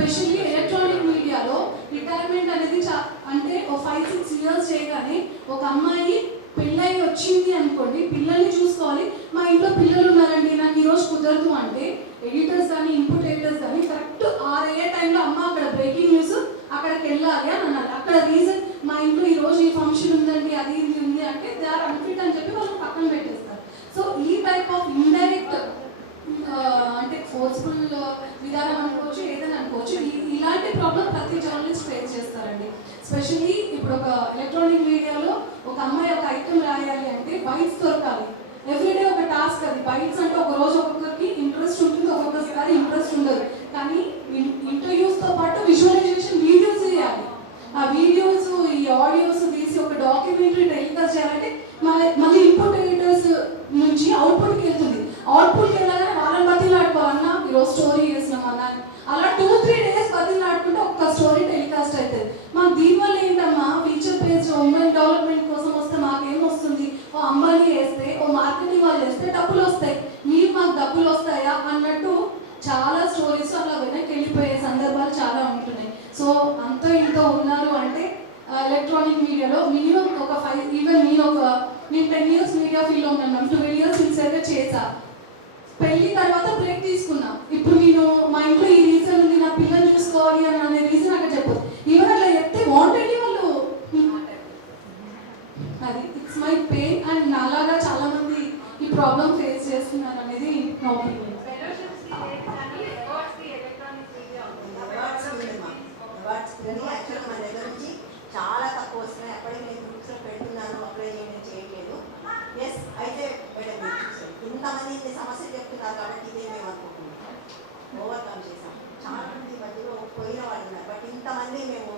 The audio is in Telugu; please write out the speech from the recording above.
స్పెషల్లీ ఎలక్ట్రానిక్ మీడియాలో రిటైర్మెంట్ అనేది అంటే ఒక 5-6 ఇయర్స్ చేయగానే ఒక అమ్మాయి పెళ్ళై వచ్చింది అనుకోండి, పిల్లల్ని చూసుకోవాలి, మా ఇంట్లో పిల్లలు ఉన్నారండి నాకు ఈరోజు కుదరదు అంటే ఎడిటర్స్ కానీ ఇన్పుట్ ఎడిటర్స్ కానీ కరెక్ట్ 6 అయ్యే టైంలో అమ్మ అక్కడ బ్రేకింగ్ న్యూస్ అక్కడికి వెళ్ళాలి అని అన్నారు. అక్కడ రీజన్ మా ఇంట్లో ఈరోజు ఈ ఫంక్షన్ ఉందండి, అది ఇది ఉంది అంటే దే ఆర్ అన్ఫిట్ అని చెప్పి వాళ్ళు పక్కన పెట్టేస్తారు. సో ఈ టైప్ ఆఫ్ ఇండైరెక్ట్ అంటే ఫోర్స్ఫుల్ విధానం అనుకోవచ్చు, ఏదైనా అనుకోవచ్చు, ఇలాంటి ప్రాబ్లం ప్రతి జర్నలిస్ట్ ఫేస్ చేస్తారండి. స్పెషల్లీ ఇప్పుడు ఒక ఎలక్ట్రానిక్ మీడియాలో ఒక అమ్మాయి ఒక ఐటమ్ రాయాలి అంటే బైట్స్ దొరకాలి. ఎవ్రీడే ఒక టాస్క్ అది. బైట్స్ అంటే ఒక రోజు ఒక్కొక్కరికి ఇంట్రెస్ట్ ఉంటుంది, ఒక్కొక్కసారి ఇంట్రెస్ట్ ఉండదు. కానీ ఇంటర్వ్యూస్తో పాటు విజువలైజేషన్ వీడియోస్ చేయాలి. ఆ వీడియోస్ ఈ ఆడియోస్ తీసి ఒక డాక్యుమెంటరీ టెలికాస్ట్ చేయాలంటే మళ్ళీ ఇన్పుట్ ఎడిటర్స్ నుంచి అవుట్పుట్కి వెళ్తుంది. అవుట్పుట్కి వెళ్ళగానే వాళ్ళని బతిలాడుకోవాలన్నా ఈరోజు స్టోరీ చేసినామన్నా అలా 2-3 డేస్ బతిలాడుకుంటే ఒక్క స్టోరీ టెలికాస్ట్ అవుతుంది. మాకు దీనివల్ల ఏంటమ్మా ఫీచర్ పేజ్ ఉమెన్ డెవలప్మెంట్ కోసం వస్తే మాకేం వస్తుంది, ఓ అంబానీ వేస్తే ఓ మార్కెటింగ్ వాళ్ళు వేస్తే డబ్బులు వస్తాయి, మీరు మాకు డబ్బులు వస్తాయా అన్నట్టు చాలా స్టోరీస్ అలా వెనక్కి వెళ్ళిపోయే సందర్భాలు చాలా ఉంటున్నాయి. సో అంతో ఇంతో ఉన్నారు అంటే ఎలక్ట్రానిక్ మీడియాలో మినిమం ఒక 5 ఈవెన్ నేను 10 ఇయర్స్ మీడియా ఫీల్డ్లో ఉన్నాను మ్యామ్. 12 ఇయర్స్ సిన్సియర్గా చేసా. పెళ్ళి తర్వాత బ్రేక్ తీసుకున్నా. ఇప్పుడు నేను మా ఇంట్లో ఈ రీజన్ ఉంది, నా పిల్లల్ని చూసుకోవాలి అని అనే రీజన్ అక్కడ చెప్పదు. ఈవెన్ అట్లా చెప్తే వాంటెడ్లీ వాళ్ళు అది ఇట్స్ మై పెయిన్ అండ్ నాలాగా చాలా మంది ఈ ప్రాబ్లం ఫేస్ చేస్తున్నారు అనేది నా ఒపీనియన్. చాలా తక్కువ వస్తున్నాయి. అప్పటికి నేను గ్రూప్స్లో పెడుతున్నాను, అప్లై చేయట్లేదు. ఎస్ అయితే మేడం ఇంతమంది ఇన్ని సమస్యలు చెప్తున్నారు కాబట్టి ఇదే మేము అనుకుంటున్నాం ఓవర్కమ్ చేసాం. చాలా మంది మధ్యలో పోయిన వాళ్ళు ఉన్నారు, బట్ ఇంతమంది మేము